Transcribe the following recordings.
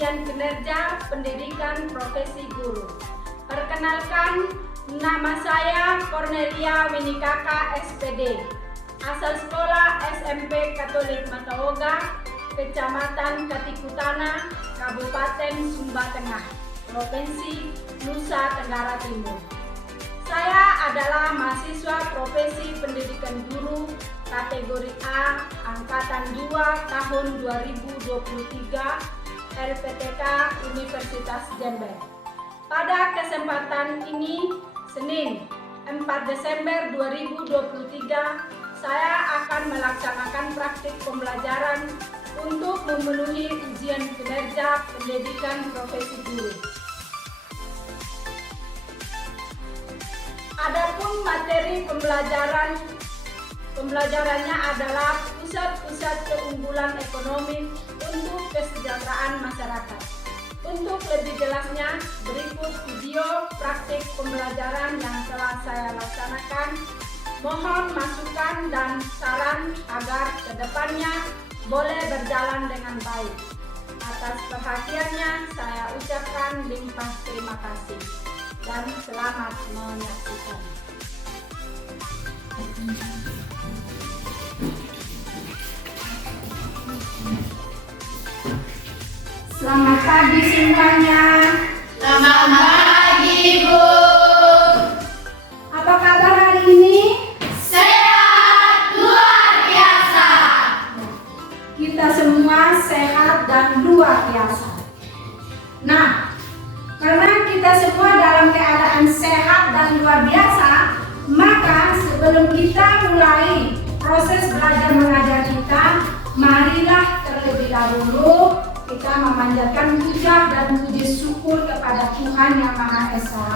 ujian kinerja pendidikan profesi guru. Perkenalkan, nama saya Cornelia Winikaka SPD, asal sekolah SMP Katolik Mataoga, Kecamatan Katikutana, Kabupaten Sumba Tengah, Provinsi Nusa Tenggara Timur. Saya adalah mahasiswa profesi pendidikan guru kategori A angkatan 2 tahun 2023 LPTK Universitas Jember. Pada kesempatan ini, Senin 4 Desember 2023, saya akan melaksanakan praktik pembelajaran untuk memenuhi ujian kinerja pendidikan profesi guru. Adapun materi pembelajarannya adalah pusat-pusat keunggulan ekonomi untuk kesejahteraan masyarakat. Untuk lebih jelasnya, berikut video praktik pembelajaran yang telah saya laksanakan. Mohon masukan dan saran agar kedepannya boleh berjalan dengan baik. Atas perhatiannya, saya ucapkan limpah terima kasih dan selamat menyaksikan. Selamat pagi semuanya. Selamat pagi, Bu. Apa kabar hari ini? Sehat luar biasa. Kita semua sehat dan luar biasa. Nah, karena kita semua dalam keadaan sehat dan luar biasa, maka sebelum kita mulai proses belajar mengajar kita, marilah terlebih dahulu kita memanjatkan puja dan puji syukur kepada Tuhan Yang Maha Esa,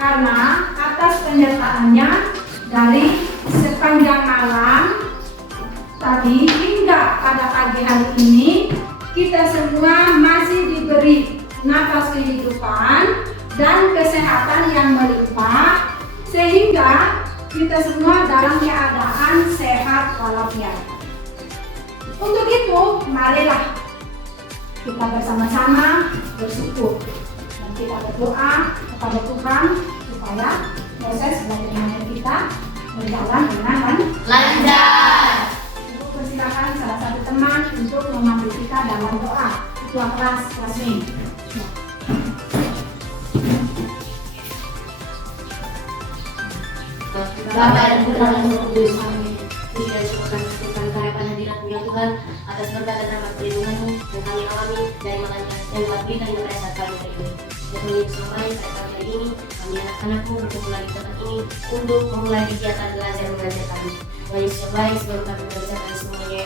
karena atas penyertaannya dari sepanjang malam tadi hingga pada pagi hari ini, kita semua masih diberi nafas kehidupan dan kesehatan yang melimpah, sehingga kita semua dalam keadaan sehat walafiat. Untuk itu, marilah kita bersama-sama bersyukur dan kita berdoa kepada Tuhan supaya proses belajar mengajar kita berjalan dengan Lancar. Untuk persilakan salah satu teman untuk memandu kita dalam doa. Ketua kelas ini. Bapa dan Putra dan Roh Kudus, amin. Puji dan syukur kami syukurkan kehadiran hadirat-Mu ya Tuhan, atas berkat dan rahmat perlindungan-Mu yang kami alami dari malangnya yang telah berikan kepada saat kami hari ini. Dan menuju sampai pada pagi hari ini, kami anak-anak-Mu berkumpul lagi di tempat ini untuk memulai kegiatan belajar mengajar kami. Tuhan Yesus yang baik, sebelum kami mengerjakan semuanya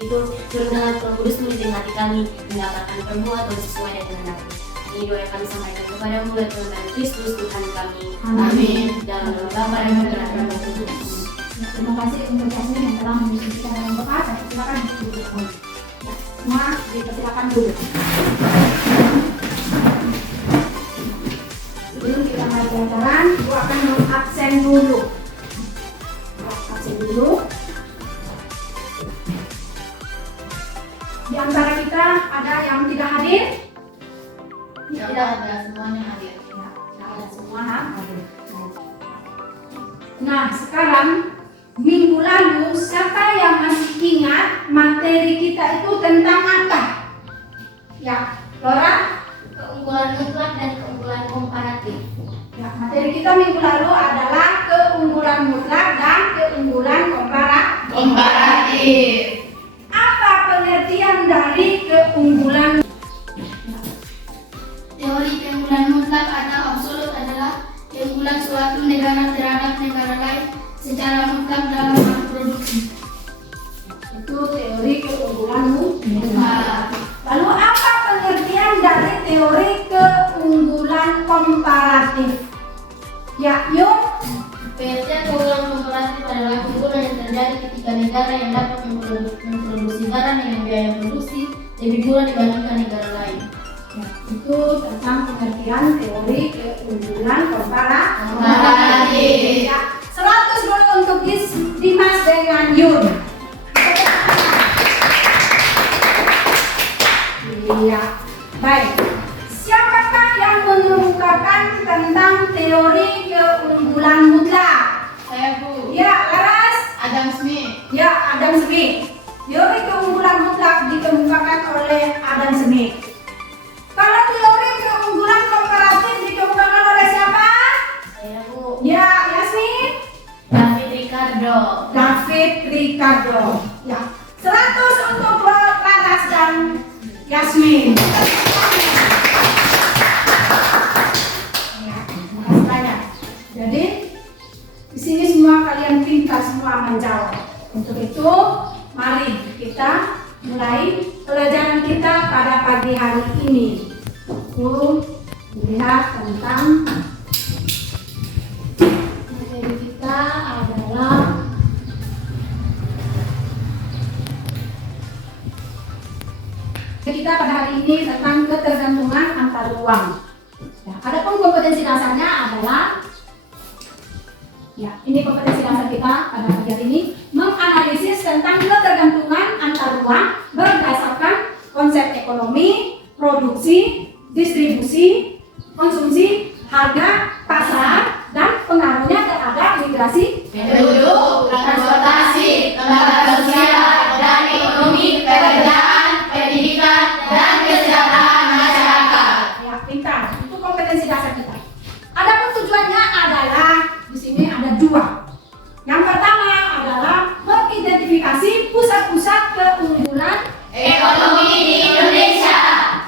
itu, turunkanlah Roh Kudus-Mu di tengah hati kami, mengatakan perbuatan atau sesuai dengan kehendak-Mu. Ini doa yang kami sampaikan kepada-Mu dan Tuhan Kristus Tuhan kami. Amin. Dalam nama Bapa dan Putra dan Roh Kudus. Terima kasih untuk Jasmine yang telah mengisi kita dalam doa. Saya silakan duduk. Ya, semua dipersilakan duduk. Sebelum kita mulai pelajaran, Ibu akan mengabsen dulu. Absen dulu. Di antara kita ada yang tidak hadir? Tidak ada, semuanya hadir. Ya, ada semua hadir. Nah, sekarang minggu lalu siapa yang masih ingat materi kita itu tentang apa? Ya, Laura? Keunggulan mutlak dan keunggulan komparatif. Ya, materi kita minggu lalu adalah keunggulan mutlak dan keunggulan Komparatif. Apa pengertian dari keunggulan? Teori keunggulan mutlak atau absolut adalah keunggulan suatu negara terhadap negara lain secara mutlak dalam hal produksi. Itu teori keunggulan mutlak. Lalu apa pengertian dari teori keunggulan komparatif? Ya, yuk. Pengertian keunggulan komparatif adalah keunggulan yang terjadi ketika negara yang dapat memproduksi barang dengan biaya produksi lebih murah dibandingkan negara lain. Ya, itu tentang pengertian teori keunggulan Komparatif. Ya, 100 dulu untuk Dimas dengan Yun. Iya. Yasmin. Ya, makasih banyak. Jadi di sini semua kalian pintar, semua menjawab. Untuk itu, mari kita mulai pelajaran kita pada pagi hari ini. Untuk melihat tentang materi kita adalah kita pada hari ini tentang ketergantungan antar uang. Ya, adapun kompetensi dasarnya adalah ini kompetensi dasar kita pada pagi hari ini menganalisis tentang ketergantungan antar uang berdasarkan konsep ekonomi, produksi, distribusi, konsumsi, harga, pasar, dan pengaruhnya terhadap migrasi Penduduk, transportasi, lembaga sosial, dan ekonomi, pekerjaan, pendidikan, dan kesejahteraan masyarakat. Ya, pintar. Itu kompetensi dasar kita. Adapun tujuannya adalah di sini ada dua. Yang pertama adalah mengidentifikasi pusat-pusat keunggulan Ekonomi di Indonesia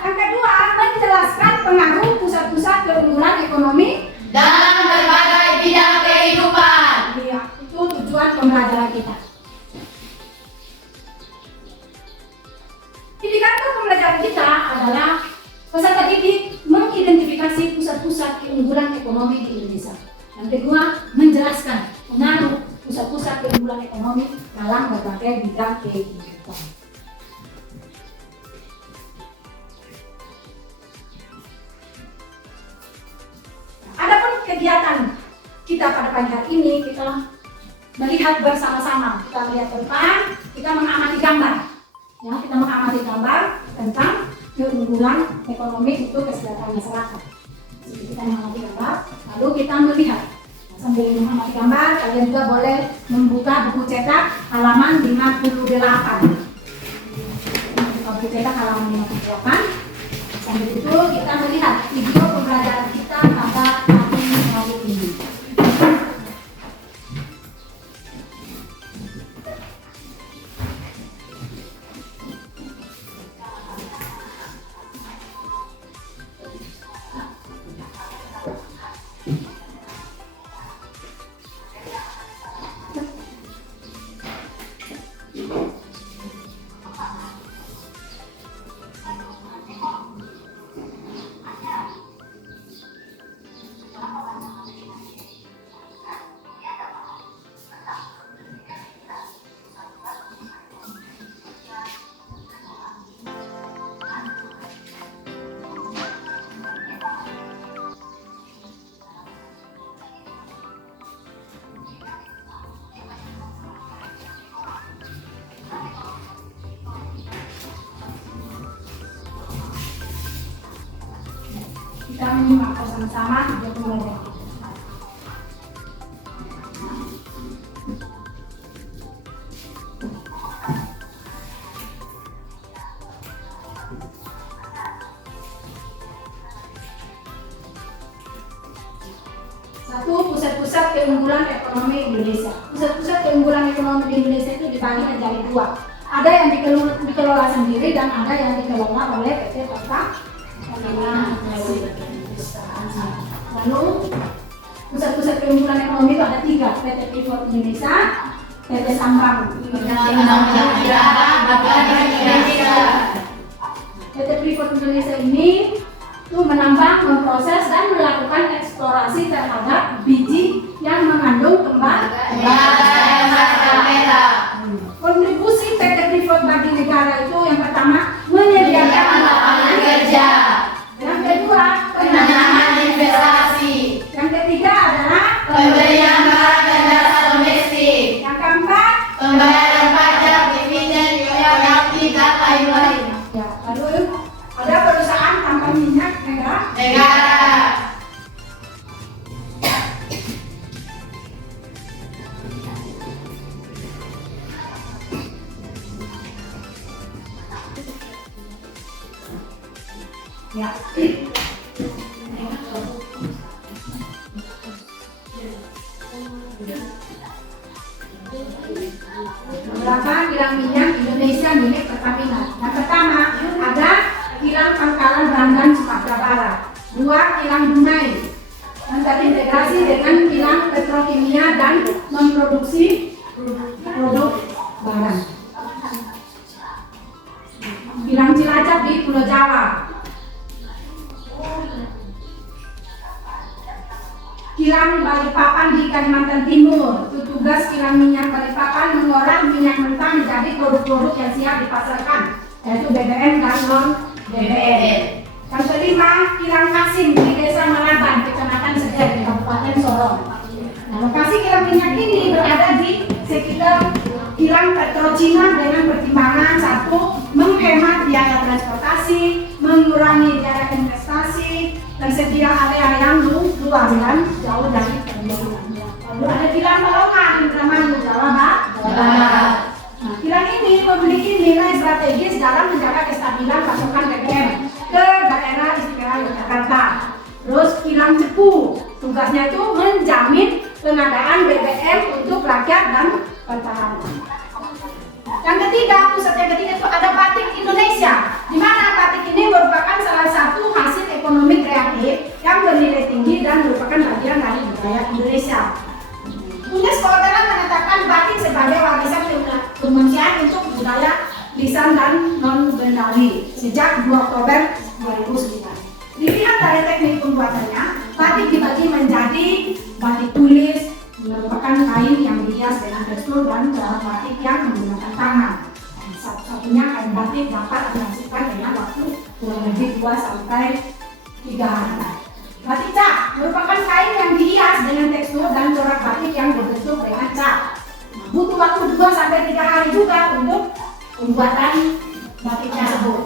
Yang kedua, menjelaskan pengaruh pusat-pusat keunggulan ekonomi. dalam berbagai bidang kehidupan. Iya, itu tujuan pembelajaran kita. Indikator pembelajaran kita adalah peserta didik mengidentifikasi pusat-pusat keunggulan ekonomi di Indonesia. Yang kedua, menjelaskan pengaruh pusat-pusat keunggulan ekonomi dalam berbagai bidang kehidupan. Adapun kegiatan kita pada pagi hari ini, kita melihat bersama-sama. Kita melihat ke depan, kita mengamati gambar. Ya, kita mengamati gambar tentang keunggulan ekonomi untuk kesejahteraan masyarakat. Jadi kita mengamati gambar, lalu kita melihat. Nah, sambil mengamati gambar, kalian juga boleh membuka buku cetak halaman 58. Buka buku cetak halaman 58. Sambil itu kita melihat video pembelajaran kita pada hari ini. Kita menyimak bersama-sama video pembelajaran kita. Satu, pusat-pusat keunggulan ekonomi Indonesia. Pusat-pusat keunggulan ekonomi di Indonesia itu dibagi menjadi dua. Ada yang dikelola sendiri dan ada yang dikelola oleh PT Pertamina. Lalu pusat-pusat keunggulan ekonomi itu ada tiga: PT Freeport Indonesia, PT Sambang Indonesia. PT Freeport Indonesia ini itu menambang, memproses dan melakukan eksplorasi terhadap biji yang mengandung tembaga. Kontribusi PT Freeport bagi negara itu yang pertama menyediakan lapangan kerja. Yang kedua, penanaman investasi. Yang ketiga adalah Pemberian barang dan jasa domestik. Yang keempat, Pembayaran pajak, dividen, royalti, dan lain-lain. ya, lalu ada perusahaan tambang minyak Negara. ya. Beberapa kilang minyak Indonesia milik Pertamina. Yang pertama ada kilang Dumai yang terintegrasi dengan kilang petrokimia dan memproduksi produk barang. Kilang Cilacap di Pulau Jawa. Kilang Balikpapan di Kalimantan Timur. Itu tugas kilang minyak Balikpapan mengolah minyak mentah menjadi produk-produk yang siap dipasarkan, yaitu BBM dan non BBM. Yang kelima, kilang Kasim di Desa Malaban, Kecamatan Seder, di Kabupaten Sorong. Nah, lokasi kilang minyak ini berada di sekitar kilang Petrocina dengan pertimbangan satu, menghemat biaya transportasi, mengurangi biaya investasi, tersedia area yang luas dan jauh dari permukiman. Lalu ada kilang Pelokan di Indramayu, Jawa Barat. Nah, kilang ini memiliki nilai strategis dalam menjaga kestabilan pasokan BBM ke daerah istimewa Yogyakarta. Terus kilang Cepu, tugasnya itu menjamin pengadaan BBM untuk rakyat dan pertahanan. Yang ketiga, pusat yang ketiga itu ada Batik Indonesia, di mana batik ini merupakan salah satu hasil ekonomi kreatif yang bernilai tinggi dan merupakan bagian dari budaya Indonesia. UNESCO telah menetapkan batik sebagai warisan kemanusiaan untuk budaya lisan dan non-bendawi sejak 2 Oktober 2009. Dilihat dari teknik pembuatannya, batik dibagi menjadi batik tulis, merupakan kain yang dihias dengan tekstur dan cara batik yang menggunakan tangan. Satu-satunya kain batik dapat dihasilkan dengan waktu kurang lebih 2 sampai 3 hari. Batik cap merupakan kain yang dihias dengan tekstur dan corak batik yang berbentuk dengan cap. Butuh waktu 2 sampai 3 hari juga untuk pembuatan batik tersebut.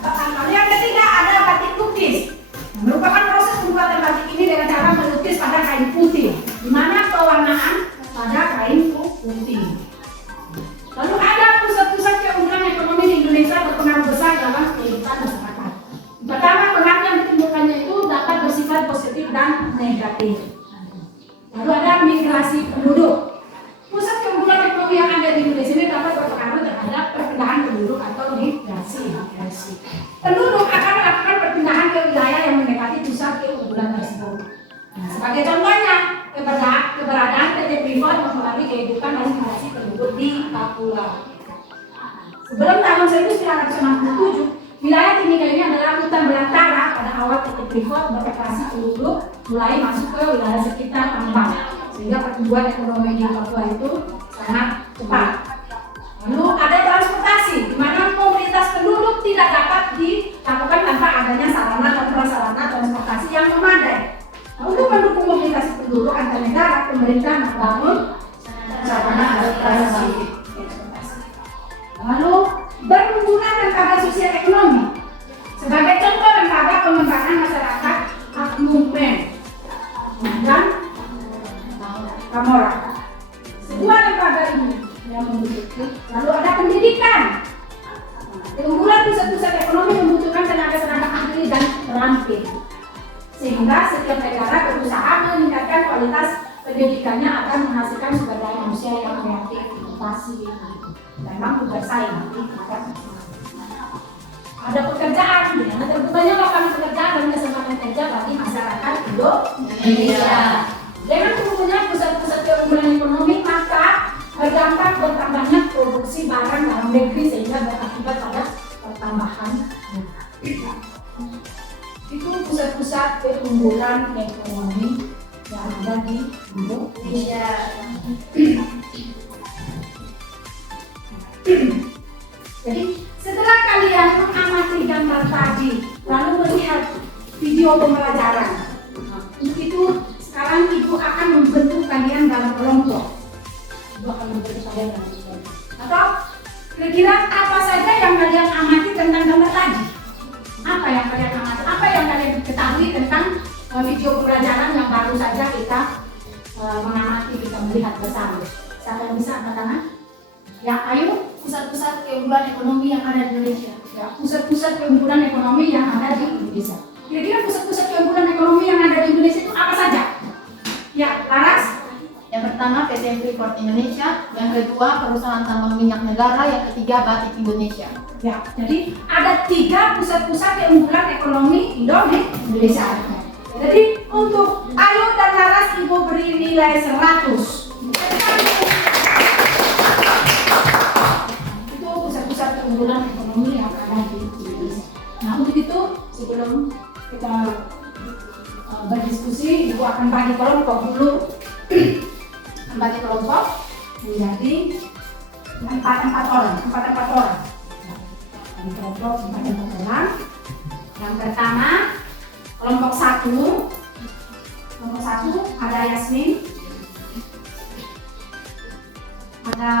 Lalu yang ketiga ada batik lukis. Merupakan proses pembuatan batik ini dengan cara melukis pada kain putih, di mana pewarnaan pada kain putih. Lalu ada pusat-pusat keunggulan ekonomi di Indonesia berpengaruh besar dalam kehidupan masyarakat. Pertama, pengaruh yang ditimbulkannya itu dapat bersifat positif dan negatif. Lalu ada migrasi penduduk. Pusat keunggulan ekonomi yang ada di Indonesia ini dapat berpengaruh terhadap perpindahan penduduk atau migrasi. Penduduk akan melakukan perpindahan ke wilayah yang mendekati pusat keunggulan tersebut. Nah, sebagai contohnya, keberadaan PT Freeport mempengaruhi kehidupan dan migrasi penduduk di Papua. Sebelum tahun 1967, wilayah Timika ini adalah hutan belantara. Pada awal PT Freeport beroperasi penduduk mulai masuk ke wilayah sekitar tambang, sehingga pertumbuhan ekonomi di Papua itu sangat cepat. Lalu ada transportasi, di mana mobilitas penduduk tidak dapat dilakukan tanpa adanya sarana dan prasarana transportasi yang memadai. Untuk mendukung mobilitas penduduk antar negara, pemerintah membangun sarana transportasi. Lalu berhubungan lembaga sosial ekonomi. Sebagai contoh lembaga pengembangan masyarakat Akmumen dan Kamora. Semua lembaga ini yang memiliki. Lalu ada pendidikan. Keunggulan pusat-pusat ekonomi membutuhkan tenaga ahli dan terampil, sehingga setiap negara berusaha meningkatkan kualitas pendidikannya akan menghasilkan sumber daya manusia yang kreatif, inovasi, dan mampu bersaing. Ada pekerjaan, dengan terbukanya lapangan pekerjaan dan kesempatan kerja bagi masyarakat Indonesia. Dengan tumbuhnya pusat-pusat keunggulan ekonomi, maka berdampak bertambahnya produksi barang dalam negeri sehingga berakibat pada pertambahan. Itu pusat-pusat keunggulan ekonomi yang ada di Indonesia. Jadi setelah kalian mengamati gambar tadi, lalu melihat video pembelajaran, itu sekarang ibu akan membentuk kalian dalam kelompok. Ibu akan membentuk kalian dalam kelompok. Atau kira-kira apa saja yang kalian amati tentang gambar tadi? Apa yang kalian amati? Apa yang kalian ketahui tentang video pembelajaran yang baru saja kita mengamati, kita melihat bersama? Siapa yang bisa angkat tangan? Ya, ayo. Pusat-pusat keunggulan ekonomi yang ada di Indonesia. Ya, pusat-pusat keunggulan ekonomi yang ada di Indonesia. Kira-kira pusat-pusat keunggulan ekonomi yang ada di Indonesia itu apa saja? Ya, Laras. Yang pertama PT Freeport Indonesia, yang kedua perusahaan tambang minyak negara, yang ketiga Batik Indonesia. Ya, jadi ada 3 pusat-pusat keunggulan ekonomi Indonesia. Jadi untuk Ayu dan Laras Ibu beri nilai 100. Itu pusat-pusat keunggulan ekonomi yang ada di Indonesia. Nah untuk itu sebelum kita berdiskusi, Ibu akan bagi kelompok dulu. Bagi kelompok menjadi empat orang. Bagi kelompok empat orang. Yang pertama kelompok 1. Kelompok 1 ada Yasmin, ada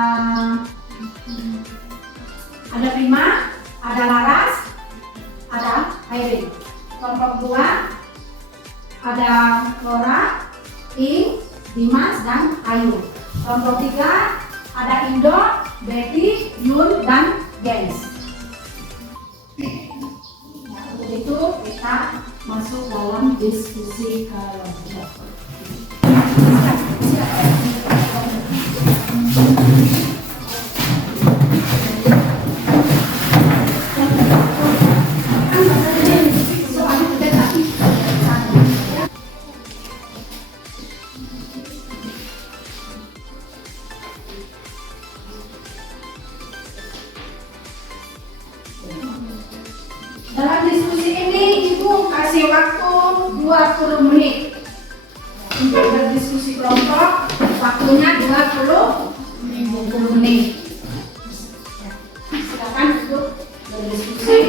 Prima, ada Laras, ada Airin. Kelompok 2 ada Laura, Ing, Dimas, dan Ayu. Kelompok 3 ada Indo, Betty, Yun, dan Gens. Nah, untuk itu kita masuk dalam diskusi kelompok. Dalam diskusi ini Ibu kasih waktu 20 menit untuk berdiskusi kelompok. Waktunya 20 menit. Silakan Ibu berdiskusi.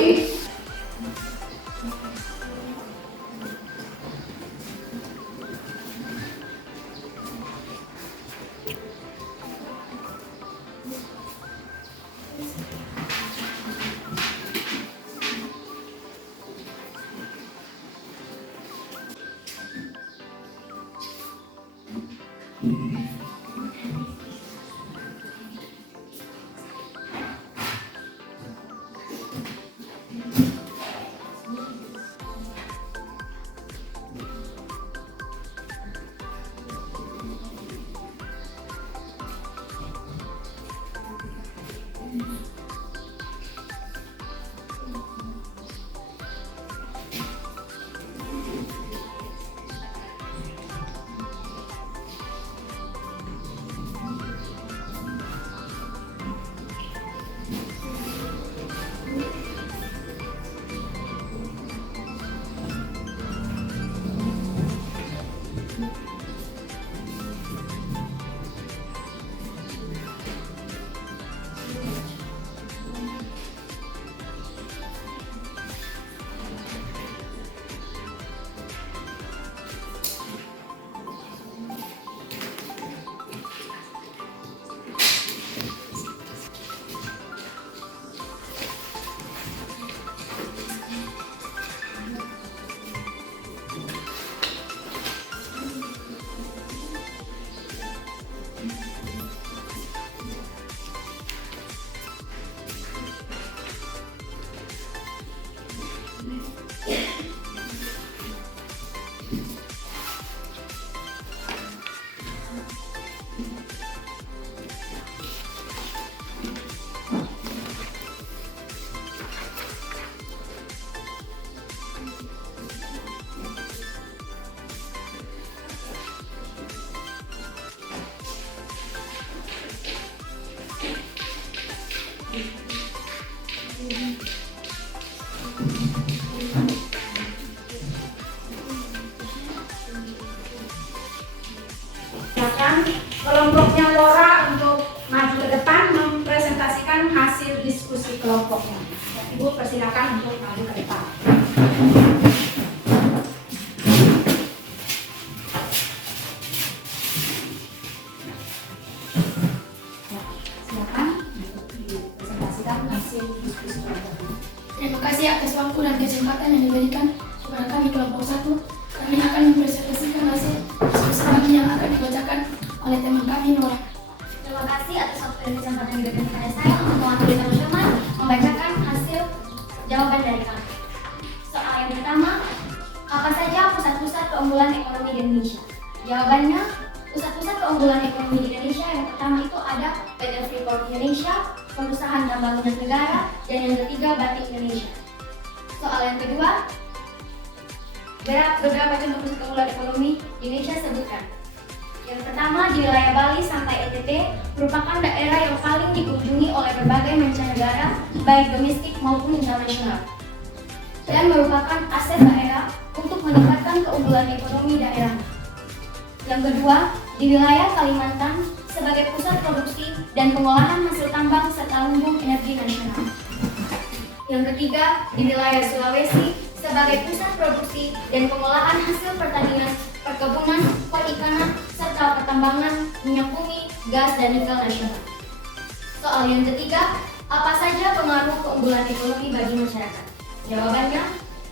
Kelompoknya Laura untuk maju ke depan mempresentasikan hasil diskusi kelompoknya. Ibu persilakan untuk maju ke depan. Silakan untuk dipresentasikan hasil diskusi kelompoknya. Terima kasih atas waktu dan kesempatan yang diberikan kepada kami kelompok 1. Kami akan mempresentasikan hasil diskusi kami yang akan dibacakan oleh teman kami Nora. Terima kasih atas waktu dan kesempatan yang diberikan kepada saya untuk mewakili teman-teman membacakan hasil jawaban dari kami. Soal yang pertama, apa saja pusat-pusat keunggulan ekonomi di Indonesia? Jawabannya, pusat-pusat keunggulan ekonomi di Indonesia yang pertama itu ada PT Freeport Indonesia, Perusahaan Tambang Minyak Negara, dan yang ketiga Batik Indonesia. Soal yang kedua, Beberapa contoh pusat keunggulan ekonomi di Indonesia sebutkan. Yang pertama, di wilayah Bali sampai NTT merupakan daerah yang paling dikunjungi oleh berbagai mancanegara, baik domestik maupun internasional, dan merupakan aset daerah untuk meningkatkan keunggulan ekonomi daerah. Yang kedua, di wilayah Kalimantan sebagai pusat produksi dan pengolahan hasil tambang serta lumbung energi nasional. Yang ketiga, di wilayah Sulawesi sebagai pusat produksi dan pengolahan hasil pertanian, perkebunan, perikanan, serta pertambangan minyak bumi, gas, dan nikel nasional. Soal yang ketiga, apa saja pengaruh keunggulan ekonomi bagi masyarakat? Jawabannya,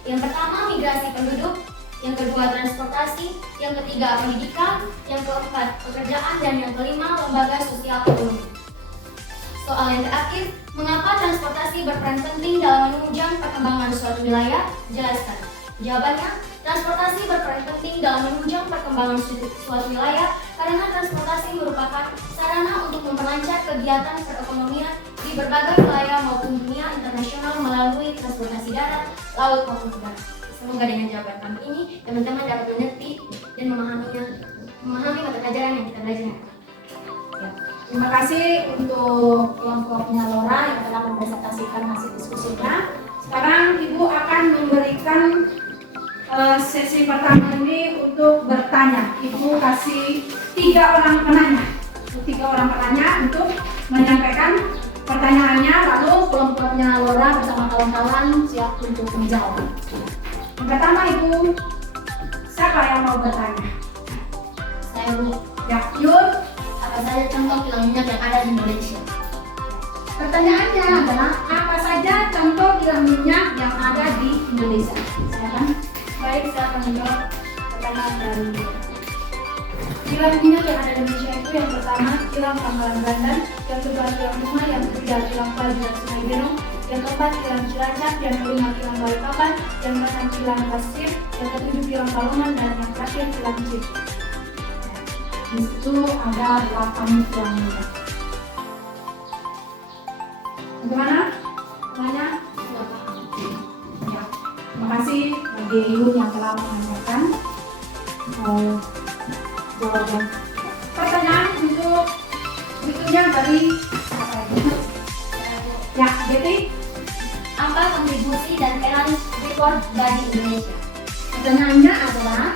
yang pertama migrasi penduduk, yang kedua transportasi, yang ketiga pendidikan, yang keempat pekerjaan, dan yang kelima lembaga sosial ekonomi. Soal yang terakhir, mengapa transportasi berperan penting dalam menunjang perkembangan suatu wilayah? Jelaskan. Jawabannya, transportasi berperan penting dalam menunjang perkembangan suatu wilayah karena transportasi merupakan sarana untuk memperlancar kegiatan perekonomian di berbagai wilayah maupun dunia internasional melalui transportasi darat, laut maupun udara. Semoga dengan jawaban kami ini teman-teman dapat mengerti dan memahami mata pelajaran yang kita belajar. Ya. Terima kasih untuk kelompoknya Laura yang telah mempresentasikan hasil diskusinya. Sekarang Ibu akan memberikan sesi pertama ini untuk bertanya. Ibu kasih 3 orang penanya. 3 orang penanya untuk menyampaikan pertanyaannya, lalu kelompoknya Laura bersama kawan-kawan siap untuk menjawab. Yang pertama Ibu, siapa yang mau bertanya? Saya Bu, Ya, Yun. apa saja contoh kilang minyak yang ada di Indonesia? Pertanyaannya adalah apa saja contoh kilang minyak yang ada di Indonesia? Silakan. Baik, saya akan menjawab pertanyaan dari kilang minyak yang ada di Indonesia itu yang pertama kilang Pangkalan Bandan, yang kedua kilang Bunga, yang ketiga kilang Pelabuhan Sungai Benong, yang keempat kilang Cilacap, yang kelima kilang Balikpapan, yang keenam kilang Pasir, yang ketujuh kilang Balongan, dan yang terakhir kilang Cip. Di situ ada 8 kilang minyak. Bagaimana? Semuanya? Sudah paham. Ya. Terima kasih bagi Yun yang telah menanyakan jawaban. Pertanyaan untuk berikutnya dari siapa ini? Ya, Betty. Apa kontribusi dan peran Freeport bagi Indonesia? Pertanyaannya adalah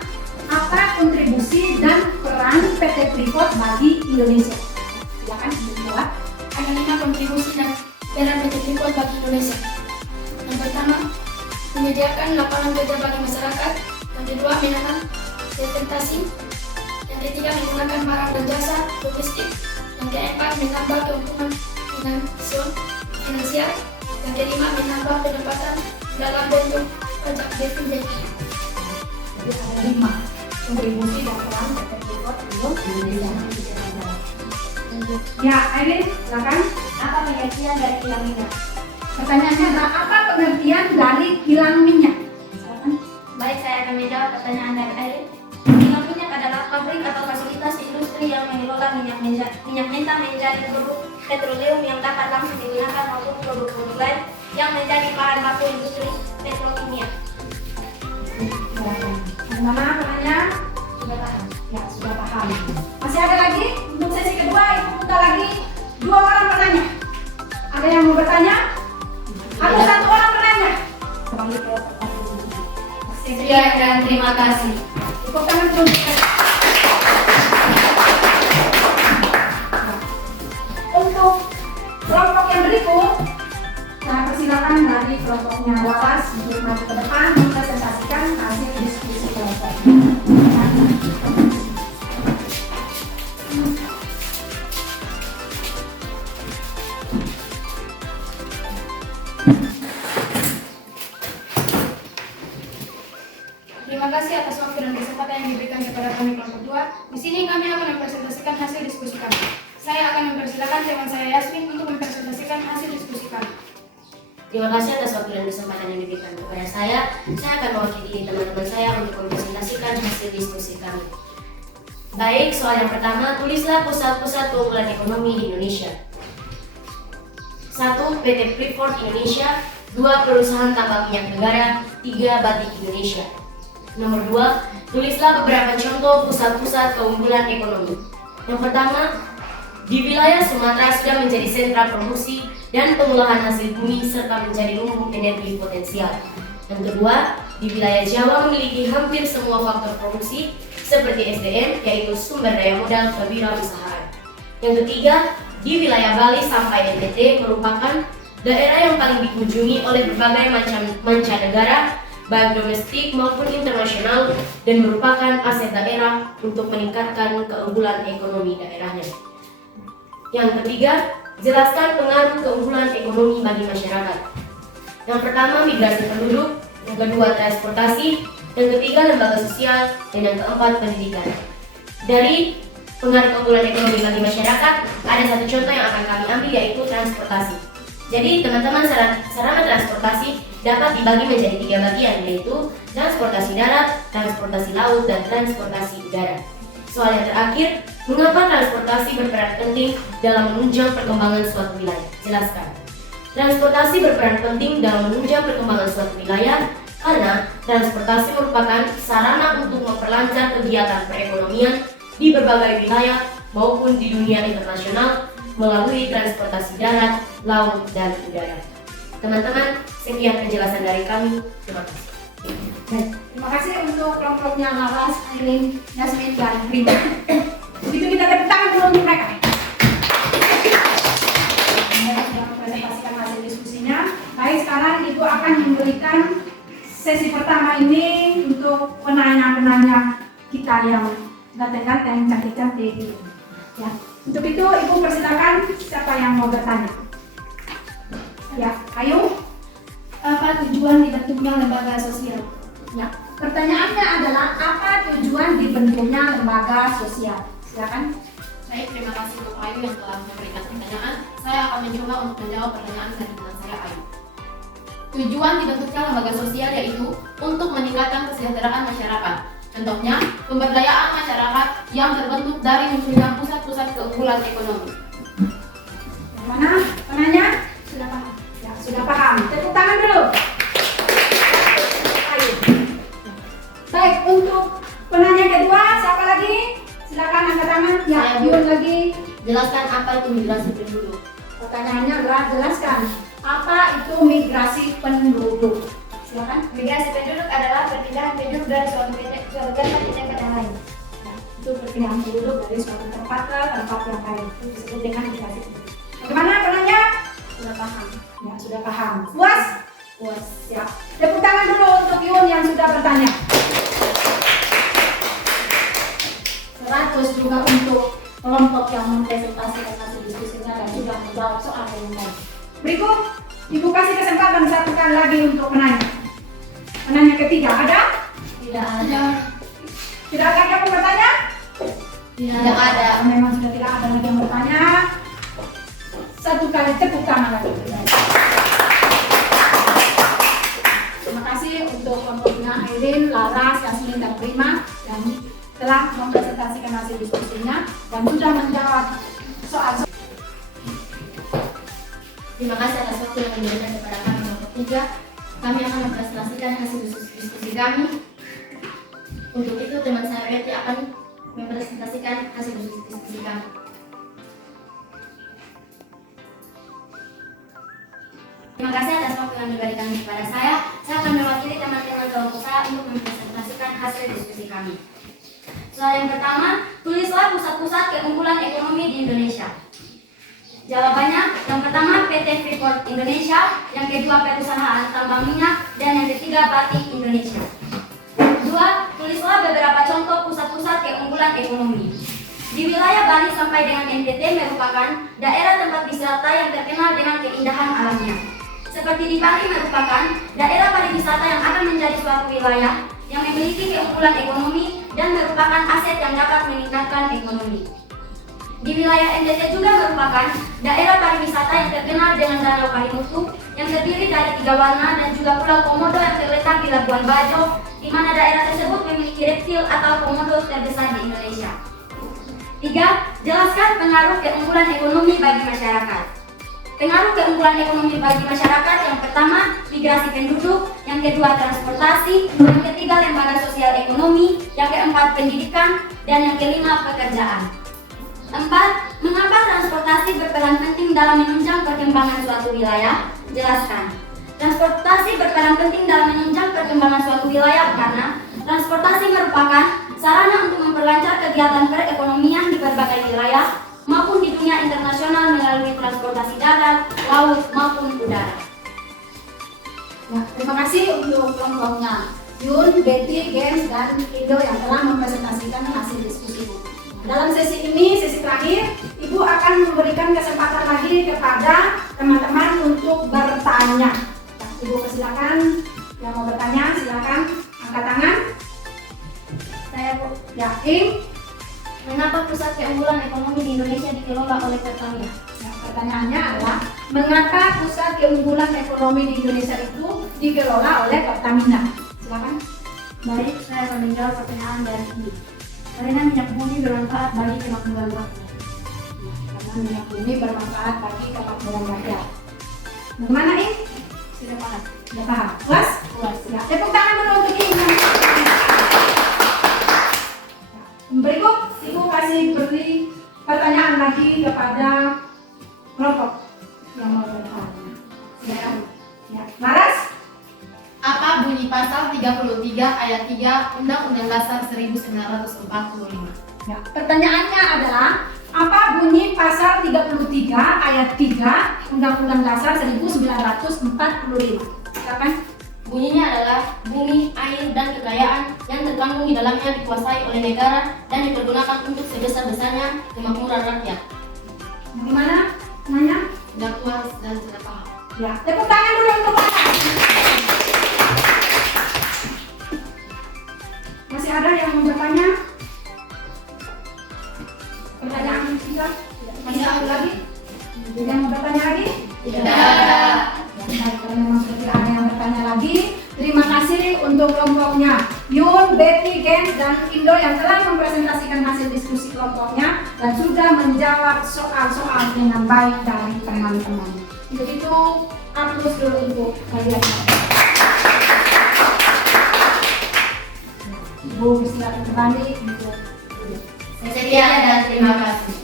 apa kontribusi dan peran PT Freeport bagi Indonesia? Silakan dijawab. Ada 5 kontribusi dan peran PT Freeport bagi Indonesia. Yang pertama, menyediakan lapangan kerja bagi masyarakat. Yang kedua, menanam investasi. Yang ketiga, menggunakan barang dan jasa logistik. Yang keempat, menambah keuntungan finansial. Yang kelima, menambah pendapatan dalam bentuk pajak dividen. Jadi ada 5 kontribusi dan peran PT Freeport untuk Indonesia. Ya, Aileen, silakan. Apa pengertian dari kilang minyak? Pertanyaannya adalah apa pengertian dari kilang minyak? Silakan. Baik, saya akan menjawab pertanyaan dari Aileen. Kilang minyak adalah pabrik atau fasilitas industri yang mengelola minyak mentah menjadi produk petroleum yang dapat langsung digunakan maupun produk-produk lain yang menjadi bahan baku industri petrokimia. Silakan. Bagaimana penanya? Sudah paham? Ya, sudah paham. Masih ada lagi? Untuk sesi kedua, Ibu buka lagi 2 orang penanya. Ada yang mau bertanya? Atau 1 orang penanya? Kembali ke pertanyaan. Sekian dan terima kasih. Tepuk tangan dulu. Untuk kelompok yang berikut, saya persilakan dari kelompoknya Walas untuk maju ke depan mempresentasikan hasil diskusi kelompoknya. Terima kasih atas waktu dan kesempatan yang diberikan kepada kami kelompok 2. Di sini kami akan mempresentasikan hasil diskusi kami. Saya akan mempersilakan teman saya Yasmin untuk mempresentasikan hasil diskusi kami. Terima kasih atas waktu dan kesempatan yang diberikan kepada saya. Saya akan mewakili teman-teman saya untuk mempresentasikan hasil diskusi kami. Baik, soal yang pertama, tulislah pusat-pusat keunggulan ekonomi di Indonesia. 1. PT Freeport Indonesia. 2. Perusahaan tambang minyak negara. 3. Batik Indonesia. Nomor 2, tulislah beberapa contoh pusat-pusat keunggulan ekonomi. Yang pertama, di wilayah Sumatera sudah menjadi sentra produksi dan pengolahan hasil bumi serta menjadi lumbung energi potensial. Yang kedua, di wilayah Jawa memiliki hampir semua faktor produksi seperti SDM, yaitu sumber daya modal kewirausahaan. Yang ketiga, di wilayah Bali sampai NTT merupakan daerah yang paling dikunjungi oleh berbagai macam mancanegara, baik domestik maupun internasional, dan merupakan aset daerah untuk meningkatkan keunggulan ekonomi daerahnya. Yang ketiga, jelaskan pengaruh keunggulan ekonomi bagi masyarakat. Yang pertama, migrasi penduduk, yang kedua, transportasi, yang ketiga, lembaga sosial, dan yang keempat, pendidikan. Dari pengaruh keunggulan ekonomi bagi masyarakat, ada satu contoh yang akan kami ambil, yaitu transportasi. Jadi teman-teman, sarana transportasi dapat dibagi menjadi 3 bagian, yaitu transportasi darat, transportasi laut, dan transportasi udara. Soal yang terakhir, mengapa transportasi berperan penting dalam menunjang perkembangan suatu wilayah? Jelaskan. Transportasi berperan penting dalam menunjang perkembangan suatu wilayah karena transportasi merupakan sarana untuk memperlancar kegiatan perekonomian di berbagai wilayah maupun di dunia internasional melalui transportasi darat, laut, dan udara. Teman-teman, sekian penjelasan dari kami. Terima kasih. Baik, terima kasih untuk kelompoknya Laras, Aileen, Yasmin, dan Rima. Begitu kita tepuk tangan dulu untuk mereka. Mereka sudah mempresentasikan hasil diskusinya. Baik, sekarang Ibu akan memberikan sesi pertama ini untuk penanya-penanya kita yang ganteng-ganteng, cantik-cantik. Ya, untuk itu Ibu persilakan siapa yang mau bertanya. Ya, ayo. Apa tujuan dibentuknya lembaga sosial? Ya, pertanyaannya adalah apa tujuan dibentuknya lembaga sosial? Silakan. Baik, terima kasih untuk Ayu yang telah memberikan pertanyaan. Saya akan mencoba untuk menjawab pertanyaan dari teman saya, Ayu. Tujuan dibentuknya lembaga sosial yaitu untuk meningkatkan kesejahteraan masyarakat. Contohnya, pemberdayaan masyarakat yang terbentuk dari munculnya pusat-pusat keunggulan ekonomi. Mana penanya? Sudah paham? Ya, sudah paham. Tepuk tangan dulu. Ayo. Baik, untuk penanya kedua, siapa lagi? Silakan angkat tangan. Ya, Yun lagi. Jelaskan apa itu migrasi penduduk. Pertanyaannya adalah jelaskan apa itu migrasi penduduk. Silakan. Migrasi penduduk adalah perpindahan penduduk dari suatu tempat ke tempat yang lain. Ya, itu perpindahan penduduk dari suatu tempat ke tempat yang lain. Itu disebut dengan migrasi penduduk. Bagaimana penanya? Sudah paham? Ya, sudah paham. Puas? Puas. Ya. Tepuk tangan dulu untuk Yun yang sudah bertanya. 100 juga untuk kelompok yang mempresentasikan hasil diskusinya dan sudah menjawab soal yang lain. Berikut, Ibu kasih kesempatan satu kali lagi untuk menanya. Penanya ketiga, ada? Tidak ada. Tidak ada yang mau bertanya? Tidak ada. Memang sudah tidak ada lagi yang bertanya. Satu kali tepuk tangan lagi. Terima kasih untuk kelompoknya Aileen, Laras, Yasmin, dan Prima yang telah mempresentasikan hasil diskusinya dan sudah menjawab soal. Terima kasih atas waktu yang diberikan kepada kami kelompok 3. Kami akan mempresentasikan hasil diskusi kami. Untuk itu, teman saya Betty akan mempresentasikan hasil diskusi kami. Terima kasih atas waktu yang diberikan kepada saya. Saya akan mewakili teman-teman kelompok saya untuk mempresentasikan hasil diskusi kami. Soal yang pertama, tulislah pusat-pusat keunggulan ekonomi di Indonesia. Jawabannya, yang pertama PT Freeport Indonesia, yang kedua perusahaan tambang minyak, dan yang ketiga Batik Indonesia. Dua, tulislah beberapa contoh pusat-pusat keunggulan ekonomi. Di wilayah Bali sampai dengan NTT merupakan daerah tempat wisata yang terkenal dengan keindahan alamnya. Seperti di Bali merupakan daerah pariwisata yang akan menjadi suatu wilayah yang memiliki keunggulan ekonomi dan merupakan aset yang dapat meningkatkan ekonomi. Di wilayah NTT juga merupakan daerah pariwisata yang terkenal dengan Danau Kalimutu yang terdiri dari 3 warna dan juga Pulau Komodo yang terletak di Labuan Bajo, di mana daerah tersebut memiliki reptil atau komodo terbesar di Indonesia. 3. Jelaskan pengaruh keunggulan ekonomi bagi masyarakat. Pengaruh keunggulan ekonomi bagi masyarakat: yang pertama, migrasi penduduk; yang kedua, transportasi; yang ketiga, lembaga sosial ekonomi; yang keempat, pendidikan; dan yang kelima, pekerjaan. 4. Mengapa transportasi berperan penting dalam menunjang perkembangan suatu wilayah? Jelaskan. Transportasi berperan penting dalam menunjang perkembangan suatu wilayah karena transportasi merupakan sarana untuk memperlancar kegiatan perekonomian di berbagai wilayah maupun di dunia internasional melalui transportasi darat, laut, maupun udara. Ya, terima kasih untuk kelompoknya Yun, Betty, Gens, dan Indo yang telah mempresentasikan hasil diskusi. Dalam sesi ini, sesi terakhir, Ibu akan memberikan kesempatan lagi kepada teman-teman untuk bertanya. Nah, Ibu persilakan, yang mau bertanya silakan angkat tangan. Saya Yakin? Mengapa pusat keunggulan ekonomi di Indonesia dikelola oleh Pertamina? Nah, pertanyaannya adalah, mengapa pusat keunggulan ekonomi di Indonesia itu dikelola oleh Pertamina? Silakan. Baik, saya akan menjawab pertanyaan dari ini. Karena minyak bumi bermanfaat bagi kemakmuran rakyat. Karena minyak bumi bermanfaat bagi kemakmuran rakyat. Bagaimana ini? Sudah paham? Sudah paham? Puas? Puas. Ya, tepuk tangan dulu untuk ini. Berikut Ibu kasih beri pertanyaan lagi kepada kelompok yang mau bertanya. Silakan. Ya, Laras? Apa bunyi pasal 33 ayat 3 Undang-Undang Dasar 1945? Ya, pertanyaannya adalah, apa bunyi pasal 33 ayat 3 Undang-Undang Dasar 1945? Silakan. Bunyinya adalah bumi, air, dan kekayaan yang terkandung di dalamnya dikuasai oleh negara dan dipergunakan untuk sebesar-besarnya kemakmuran rakyat. Bagaimana? Nanya? Sudah puas dan sudah paham. Ya, tepuk tangan dulu untuk Laras. Masih ada yang mau bertanya? Pertanyaan kita? Masih ada lagi? Yang mau bertanya lagi? Tidak ada. Baik, kalau memang seperti ada yang bertanya lagi, terima kasih untuk kelompoknya Yun, Betty, Gens, dan Indo yang telah mempresentasikan hasil diskusi kelompoknya dan sudah menjawab soal-soal dengan baik dari teman-teman. Untuk itu, aplaus dulu untuk kalian. Ibu silakan kembali untuk Sekian dan terima kasih.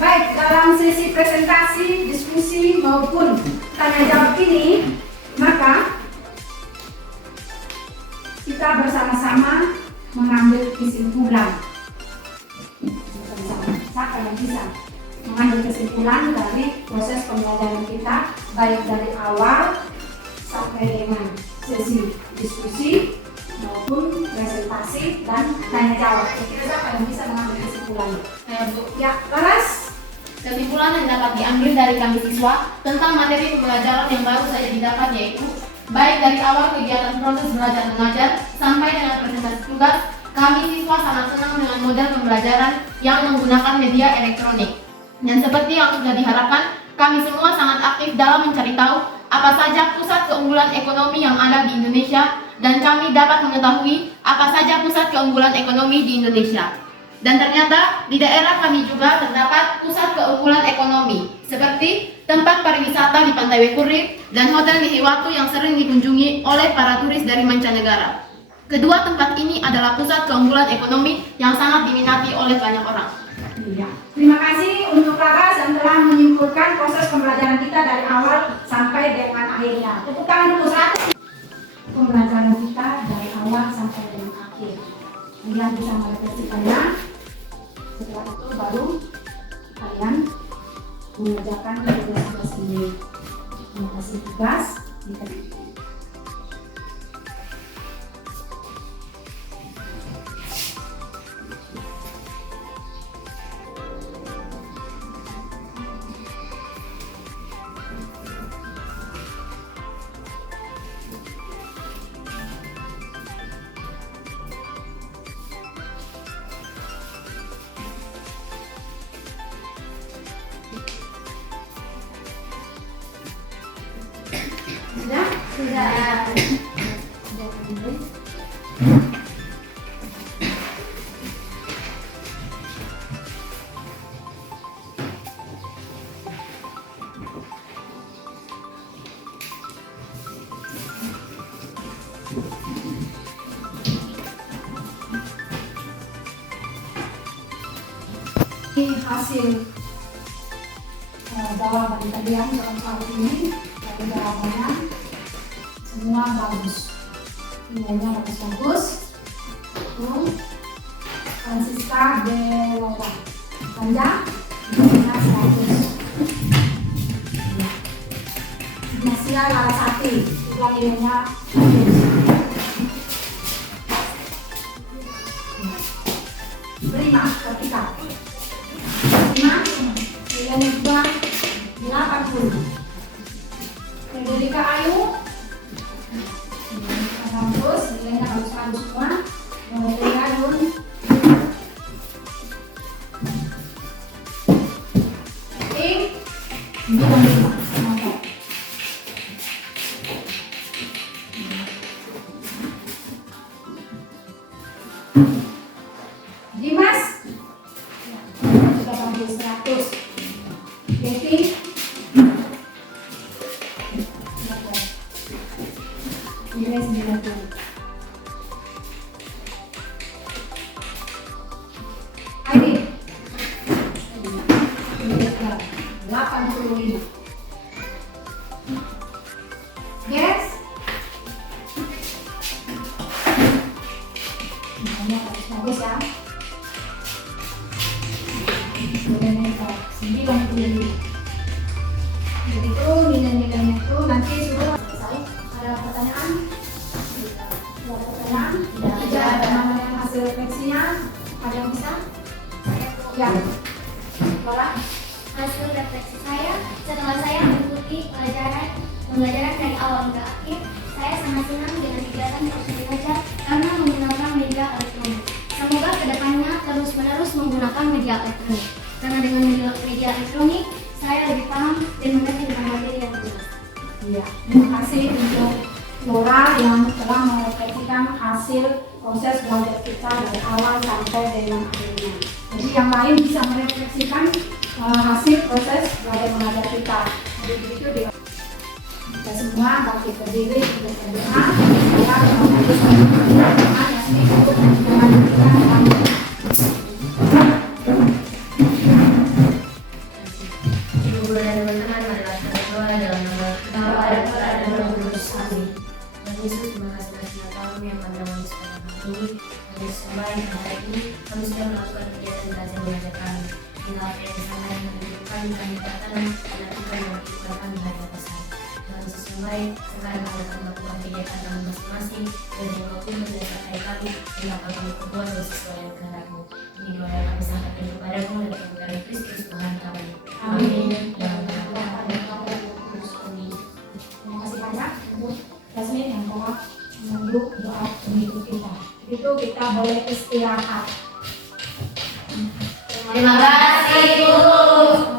baik, dalam sesi presentasi, diskusi maupun tanya jawab ini, maka kita bersama-sama mengambil kesimpulan. Siapa yang bisa mengambil kesimpulan dari proses pembelajaran kita, baik dari awal sampai dengan sesi diskusi maupun presentasi dan tanya jawab. Kira-kira siapa yang bisa mengambil kesimpulan? Saya Bu. Ya, Laras. Kesimpulan yang dapat diambil dari kami siswa tentang materi pembelajaran yang baru saja didapat yaitu baik dari awal kegiatan proses belajar mengajar sampai dengan presentasi tugas, kami siswa sangat senang dengan model pembelajaran yang menggunakan media elektronik. Dan seperti yang sudah diharapkan, kami semua sangat aktif dalam mencari tahu apa saja pusat keunggulan ekonomi yang ada di Indonesia dan kami dapat mengetahui apa saja pusat keunggulan ekonomi di Indonesia. Dan ternyata di daerah kami juga terdapat pusat keunggulan ekonomi seperti tempat pariwisata di Pantai Wekuri dan Hotel Nihiwatu yang sering dikunjungi oleh para turis dari mancanegara. Kedua tempat ini adalah pusat keunggulan ekonomi yang sangat diminati oleh banyak orang. Iya. Terima kasih untuk Laras yang telah menyimpulkan proses pembelajaran kita dari awal sampai dengan akhirnya. Tepuk tangan dulu 100. Pembelajaran kita dari awal sampai dengan akhir. Kalian bisa merefleksikannya. Setelah itu baru kalian mengerjakan tugas-tugas ini. Terima kasih tugas. Sudah? Sudah. hasil jawaban kalian dalam kali ini, dari jawabannya semua bagus, nilainya bagus-bagus. Francisca de Laura Panjang nilainya 100. Ignacia Larasati juga nilainya bagus. Prima Ketika nilainya juga 80. Federica Ayu 100, nilainya bagus-bagus semua. Novelia Yun 95. Dimas sudah bagus 100. Devi nilai 90. Aini 85. Yes. Nilainya bagus ya. Nilainya 90. Jadi itu nilai-nilainya itu nanti sudah selesai. Ada pertanyaan? Ada pertanyaan? Tidak ada namanya hasil refleksinya. Ada yang bisa? Ya. Laura? Hasil refleksi saya setelah saya mengikuti pembelajaran dari awal hingga akhir, saya sangat senang dengan kegiatan proses belajar karena menggunakan media elektronik. Semoga kedepannya terus-menerus menggunakan media elektronik, karena dengan media elektronik saya lebih paham dan mengerti dengan materi yang jelas. Iya. Terima kasih untuk Laura yang telah merefleksikan hasil proses belajar kita dari awal sampai dengan akhirnya. Jadi yang lain bisa merefleksikan hasil proses belajar mengajar kita. Jadi begitu kita semua bangkit berdiri untuk berdoa. Saya berdoa Yasmin untuk melanjutkan. Ibu guru dan teman-teman, marilah kita berdoa dalam nama Bapa dan Putra dan Roh Kudus. Amin. Tuhan Yesus, terima kasih atas Natal yang pada kami sepanjang hari ini. Tuhan Yesus, kembali pada hari ini kami sudah melakukan kegiatan belajar mengajar kami. Inilah apa yang sama yang menunjukkan kami tangan dan Tuhan yang menunjukkan kami hari besar. Tuhan Yesus yang baik, sekarang kami akan melakukan kegiatan kami masing-masing dan yang maupun mendapat kami dan apa kami berbuat sesuai dengan kehendak-Mu. Ini doa yang kami sampaikan kepadamu dan kami dari Kristus Tuhan kami. Amin. Terima kasih banyak untuk Yasmin yang telah menunjuk doa penutup kita. Itu kita boleh istirahat. Terima kasih, Guru.